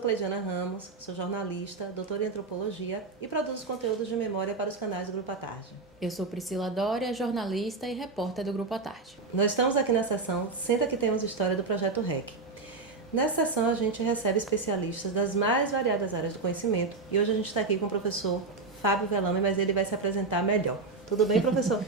sou Cleidiana Ramos, sou jornalista, doutora em antropologia e produzo conteúdos de memória para os canais do Grupo à Tarde. Eu sou Priscila Dória, jornalista e repórter do Grupo à Tarde. Nós estamos aqui na sessão Senta que Temos História do Projeto REC. Nessa sessão a gente recebe especialistas das mais variadas áreas do conhecimento e hoje a gente está aqui com o professor Fábio Velame, mas ele vai se apresentar melhor. Tudo bem, professor?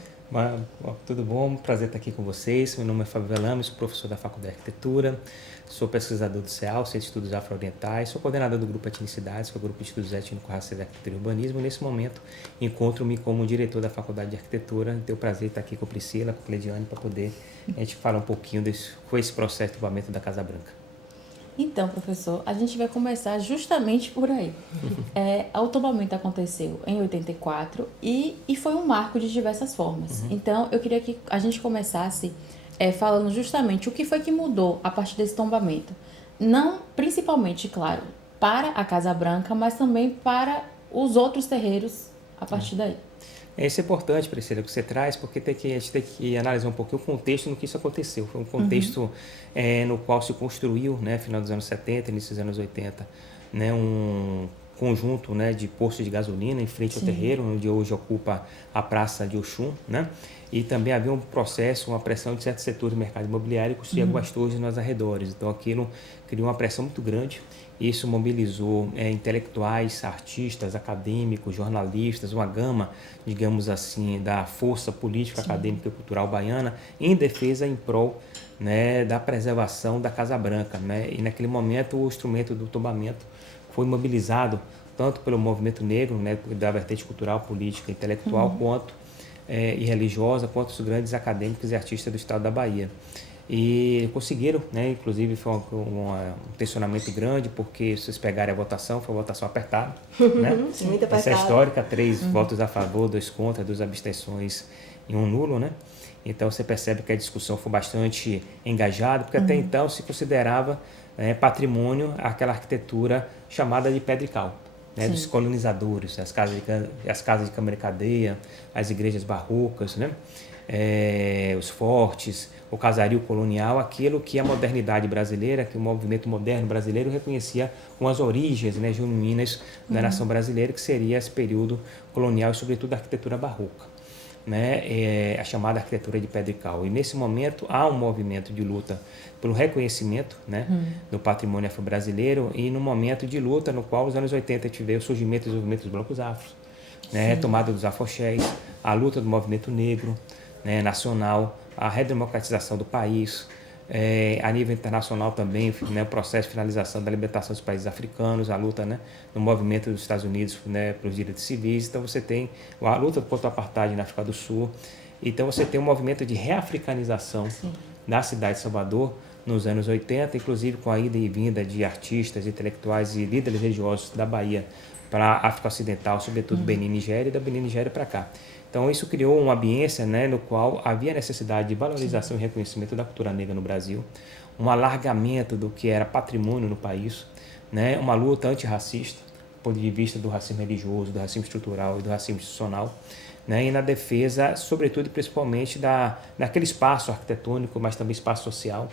Tudo bom, prazer estar aqui com vocês. Meu nome é Fábio Velame, sou professor da Faculdade de Arquitetura, sou pesquisador do CEAL, Centro de Estudos Afro-Orientais, sou coordenador do Grupo Etnicidades, que é o Grupo de Estudos Étnico-Raciais, Arquitetura e Urbanismo. Nesse momento, encontro-me como diretor da Faculdade de Arquitetura. Tenho o prazer de estar aqui com a Priscila, com a Cleidiane, para poder a gente falar um pouquinho com esse processo de tombamento da Casa Branca. Então, professor, a gente vai começar justamente por aí. O tombamento aconteceu em 84 e foi um marco de diversas formas. Então, eu queria que a gente começasse falando justamente o que foi que mudou a partir desse tombamento. Não principalmente, claro, para a Casa Branca, mas também para os outros terreiros a partir daí. Isso é importante, Priscila, que você traz, porque a gente tem que analisar um pouquinho o contexto no que isso aconteceu. Foi um contexto no qual se construiu, né, final dos anos 70, início dos anos 80, né, um conjunto, né, de postos de gasolina em frente ao terreiro, onde hoje ocupa a Praça de Oxum, né? E também havia um processo, uma pressão de certos setores do mercado imobiliário construir algumas torres nos arredores. Então aquilo criou uma pressão muito grande. Isso mobilizou intelectuais, artistas, acadêmicos, jornalistas, uma gama, digamos assim, da força política, acadêmica e cultural baiana em defesa, em prol, né, da preservação da Casa Branca, né? E naquele momento o instrumento do tombamento foi mobilizado tanto pelo movimento negro, né, da vertente cultural, política, intelectual, quanto e religiosa, quanto os grandes acadêmicos e artistas do estado da Bahia. E conseguiram, né, inclusive foi um tensionamento grande, porque se vocês pegarem a votação, foi uma votação apertada, né? Muito apertada. Essa é histórica, 3 votos a favor, 2 contra, 2 abstenções e 1 nulo, né? Então você percebe que a discussão foi bastante engajada, porque até então se considerava patrimônio aquela arquitetura chamada de pedra e cal, né, dos colonizadores, as casas de câmara e cadeia, as igrejas barrocas, né? Os fortes, o casario colonial, aquilo que a modernidade brasileira, que o movimento moderno brasileiro reconhecia com as origens, né, genuínas da nação brasileira, que seria esse período colonial e sobretudo a arquitetura barroca, né, a chamada arquitetura de pedra e cal. E nesse momento há um movimento de luta pelo reconhecimento, né, do patrimônio afro-brasileiro, e no momento de luta no qual os anos 80 tiveram o surgimento e desenvolvimento dos blocos afros, né, a retomada dos afoxés, a luta do movimento negro, né, nacional, a redemocratização do país, a nível internacional também, né, o processo de finalização da libertação dos países africanos, a luta, né, no movimento dos Estados Unidos, né, pelos direitos civis. Então você tem a luta contra o apartheid na África do Sul. Então você tem um movimento de reafricanização da cidade de Salvador nos anos 80, inclusive com a ida e vinda de artistas, intelectuais e líderes religiosos da Bahia para a África Ocidental, sobretudo Benin e Nigéria, e da Benin e Nigéria para cá. Então isso criou uma ambiência, né, no qual havia necessidade de valorização e reconhecimento da cultura negra no Brasil, um alargamento do que era patrimônio no país, né, uma luta antirracista, do ponto de vista do racismo religioso, do racismo estrutural e do racismo institucional, né, e na defesa, sobretudo e principalmente, daquele espaço arquitetônico, mas também espaço social,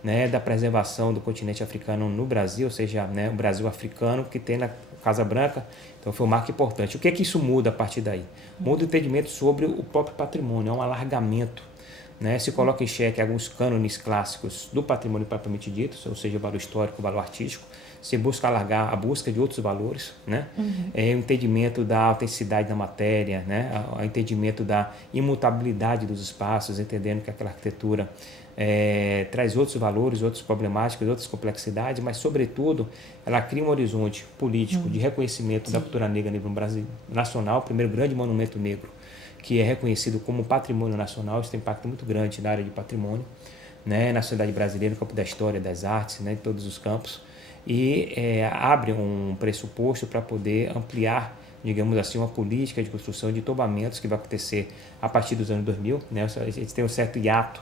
né, da preservação do continente africano no Brasil, ou seja, né, o Brasil africano que tem na Casa Branca. Então foi um marco importante. O que é que isso muda a partir daí? Muda o entendimento sobre o próprio patrimônio, é um alargamento, né? Se coloca em xeque alguns cânones clássicos do patrimônio propriamente dito, ou seja, o valor histórico, o valor artístico. Se busca alargar a busca de outros valores, né? O entendimento da autenticidade da matéria, né? O entendimento da imutabilidade dos espaços, entendendo que aquela arquitetura traz outros valores, outras problemáticas, outras complexidades, mas, sobretudo, ela cria um horizonte político de reconhecimento da cultura negra a nível nacional, o primeiro grande monumento negro que é reconhecido como patrimônio nacional. Isso tem impacto muito grande na área de patrimônio, né, na sociedade brasileira, no campo da história, das artes, né, em todos os campos, e abre um pressuposto para poder ampliar, digamos assim, uma política de construção de tombamentos que vai acontecer a partir dos anos 2000, né? A gente tem um certo hiato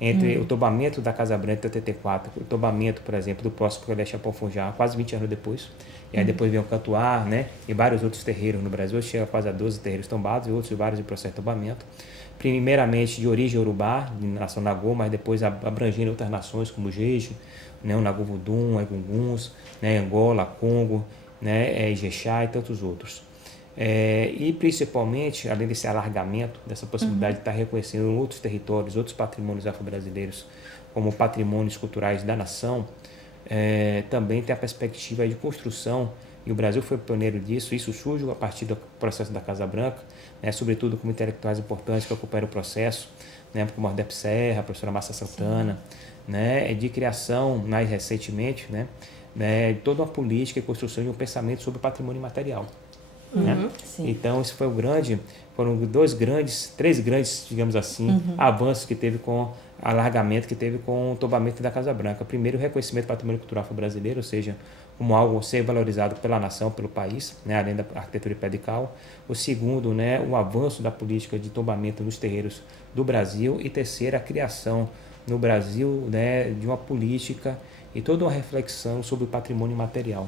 entre o tombamento da Casa Branca de 84, o tombamento, por exemplo, do próximo Colégio Chaponfunjá, quase 20 anos depois. E aí depois veio o Cantuar, né? E vários outros terreiros no Brasil, chega quase a 12 terreiros tombados e outros vários em processo de tombamento. Primeiramente de origem Urubá, de nação Nagô, mas depois abrangendo outras nações como o Jeje, né? O Nagô Vudum, Egunguns, né? Angola, Congo, né? Ijexá e tantos outros. E principalmente, além desse alargamento, dessa possibilidade de estar reconhecendo outros territórios, outros patrimônios afro-brasileiros como patrimônios culturais da nação, também tem a perspectiva de construção, e o Brasil foi pioneiro disso. Isso surge a partir do processo da Casa Branca, né, sobretudo com intelectuais importantes que acompanharam o processo, né, como Ardep Serra, a professora Massa Santana, né, de criação, mais recentemente, né, toda uma política e construção de um pensamento sobre o patrimônio imaterial. Né? Então, isso foi foram três grandes, digamos assim, avanços que teve com alargamento que teve com o tombamento da Casa Branca. Primeiro, o reconhecimento do patrimônio cultural afro-brasileiro, ou seja, como algo a ser valorizado pela nação, pelo país, né, além da arquitetura pedical. O segundo, né, o avanço da política de tombamento nos terreiros do Brasil. E terceiro, a criação no Brasil, né, de uma política e toda uma reflexão sobre o patrimônio imaterial.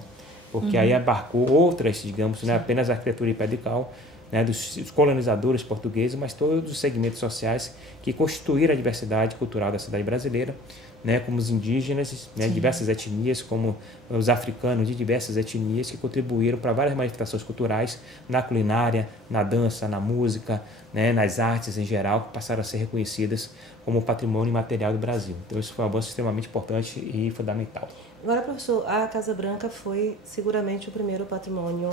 Porque aí abarcou outras, digamos, né, apenas a arquitetura pedical, né, dos colonizadores portugueses, mas todos os segmentos sociais que constituíram a diversidade cultural da cidade brasileira, né, como os indígenas, né, diversas etnias, como os africanos de diversas etnias, que contribuíram para várias manifestações culturais na culinária, na dança, na música, né, nas artes em geral, que passaram a ser reconhecidas como patrimônio imaterial do Brasil. Então, isso foi um avanço extremamente importante e fundamental. Agora, professor, a Casa Branca foi seguramente o primeiro patrimônio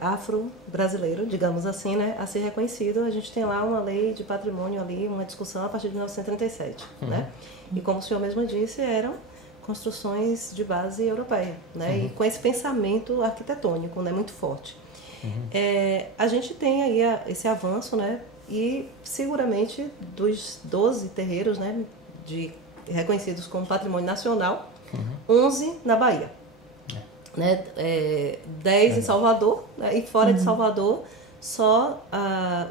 afro-brasileiro, digamos assim, né, a ser reconhecido. A gente tem lá uma lei de patrimônio ali, uma discussão a partir de 1937, né? E como o senhor mesmo disse, eram construções de base europeia, né? E com esse pensamento arquitetônico, né, muito forte. A gente tem aí esse avanço, né? E seguramente dos 12 terreiros, né, reconhecidos como patrimônio nacional, 11 na Bahia, né? 10 em Salvador, né? E fora de Salvador só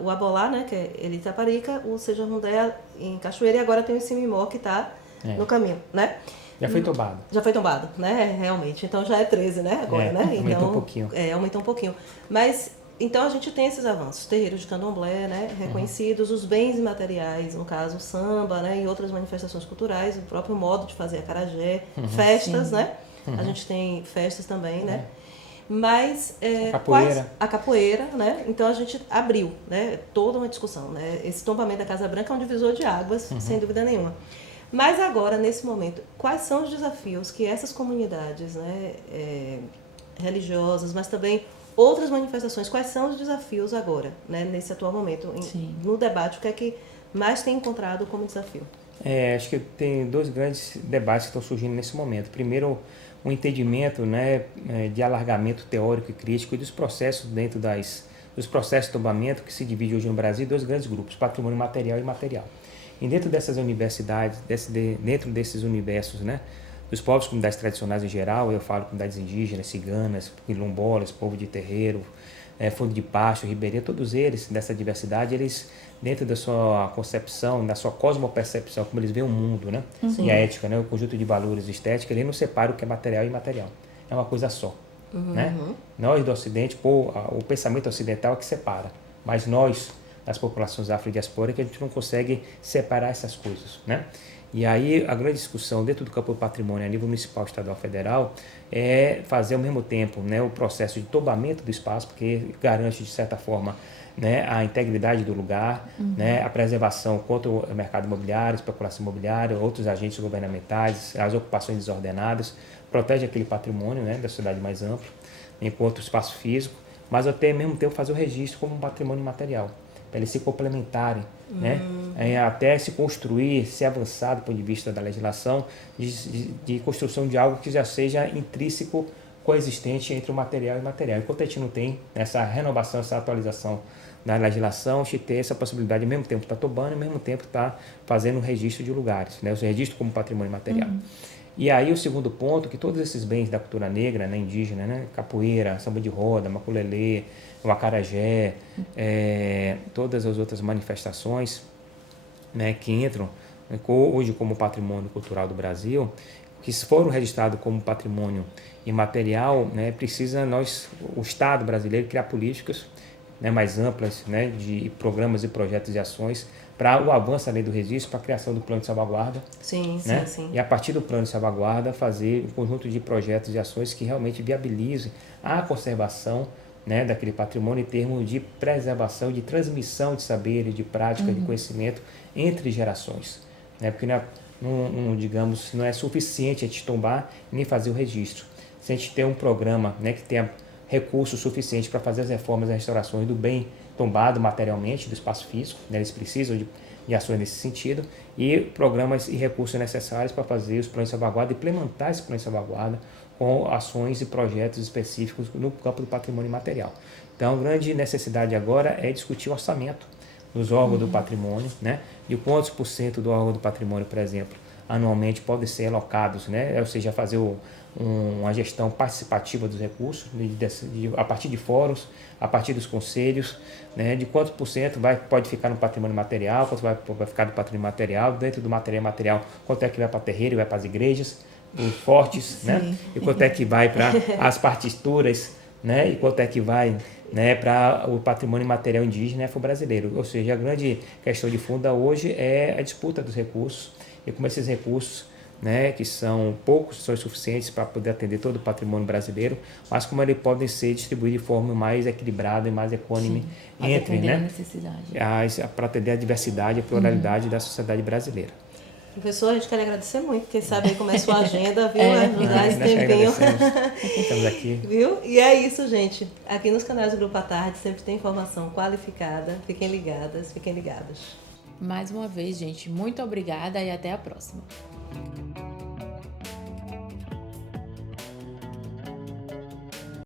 o Abolá, né, que é ele Itaparica, o Seja Mundé em Cachoeira, e agora tem o Simimó que está no caminho, né? Já foi tombado. Já foi tombado, né? Realmente. Então já é 13, né? Agora, né? Então, aumentou um pouquinho. Aumentou um pouquinho. Mas então a gente tem esses avanços, terreiros de candomblé, né, reconhecidos, os bens imateriais, no caso o samba, né, e outras manifestações culturais, o próprio modo de fazer acarajé, festas, né, a gente tem festas também, né, mas a capoeira, né, então a gente abriu, né, toda uma discussão, né, esse tombamento da Casa Branca é um divisor de águas, sem dúvida nenhuma. Mas agora, nesse momento, quais são os desafios que essas comunidades, né, religiosas, mas também outras manifestações, quais são os desafios agora, né, nesse atual momento, no debate, o que é que mais tem encontrado como desafio? Acho que tem dois grandes debates que estão surgindo nesse momento. Primeiro, um entendimento, né, de alargamento teórico e crítico e dos processos dentro dos processos de tombamento, que se divide hoje no Brasil em dois grandes grupos, patrimônio material e imaterial. E dentro dessas universidades, dentro desses universos, né, dos povos comunidades tradicionais em geral, eu falo comunidades indígenas, ciganas, quilombolas, povo de terreiro, fundo de pasto, ribeirinho, todos eles, dessa diversidade, eles, dentro da sua concepção, da sua cosmopercepção, como eles veem o mundo, né? E a ética, né? O conjunto de valores estéticos, ele não separa o que é material e imaterial. É uma coisa só. Né? Nós do Ocidente, o pensamento ocidental é que separa, mas nós, as populações afro-diaspóricas, a gente não consegue separar essas coisas, né? E aí a grande discussão dentro do campo do patrimônio a nível municipal, estadual, federal é fazer ao mesmo tempo, né, o processo de tombamento do espaço, porque garante de certa forma, né, a integridade do lugar, né, a preservação contra o mercado imobiliário, especulação imobiliária, outros agentes governamentais, as ocupações desordenadas, protege aquele patrimônio, né, da sociedade mais ampla, enquanto espaço físico, mas até ao mesmo tempo fazer o registro como um patrimônio material, para eles se complementarem, né? Até se construir, se avançar do ponto de vista da legislação, de construção de algo que já seja intrínseco, coexistente entre o material e o imaterial. Enquanto a gente não tem essa renovação, essa atualização da legislação, a gente tem essa possibilidade de, ao mesmo tempo, estar tombando e, ao mesmo tempo, estar fazendo um registro de lugares, né? O registro como patrimônio material. E aí o segundo ponto, que todos esses bens da cultura negra, né, indígena, né, capoeira, samba de roda, maculelê, o acarajé, todas as outras manifestações, né, que entram hoje como patrimônio cultural do Brasil, que foram registrados como patrimônio imaterial, né, precisa o Estado brasileiro criar políticas, né, mais amplas, né, de programas e projetos e ações para o avanço da lei do registro, para a criação do plano de salvaguarda. Sim, né? sim. E a partir do plano de salvaguarda fazer um conjunto de projetos e ações que realmente viabilizem a conservação, né, daquele patrimônio em termos de preservação, de transmissão de saberes, de prática, de conhecimento entre gerações. Né? Porque digamos, não é suficiente a gente tombar nem fazer o registro. Se a gente tem um programa, né, que tenha recursos suficientes para fazer as reformas e restaurações do bem tombado materialmente, do espaço físico, né, eles precisam de ações nesse sentido, e programas e recursos necessários para fazer os planos de salvaguarda e implementar esse plano de salvaguarda com ações e projetos específicos no campo do patrimônio imaterial. Então, a grande necessidade agora é discutir o orçamento dos órgãos do patrimônio, né, de quantos por cento do órgão do patrimônio, por exemplo, anualmente podem ser alocados, né, ou seja, fazer uma gestão participativa dos recursos, a partir de fóruns, a partir dos conselhos, né, de quantos por cento pode ficar no patrimônio material, quanto vai ficar do patrimônio material, dentro do material material, quanto é que vai para terreiro e vai para as igrejas, os fortes, né, e quanto é que vai para as partituras, né, e quanto é que vai, né, para o patrimônio material indígena afro-brasileiro. Ou seja, a grande questão de fundo hoje é a disputa dos recursos e como esses recursos, né, que são poucos, são suficientes para poder atender todo o patrimônio brasileiro, mas como eles podem ser distribuídos de forma mais equilibrada e mais econômica entre, né, a necessidade. Para atender a diversidade e a pluralidade da sociedade brasileira. Professor, a gente quer agradecer muito, porque sabe como é a sua agenda, viu? Nos dá esse tempinho. Estamos aqui. Viu? E é isso, gente. Aqui nos canais do Grupo à Tarde sempre tem informação qualificada. Fiquem ligadas, fiquem ligados. Mais uma vez, gente, muito obrigada e até a próxima.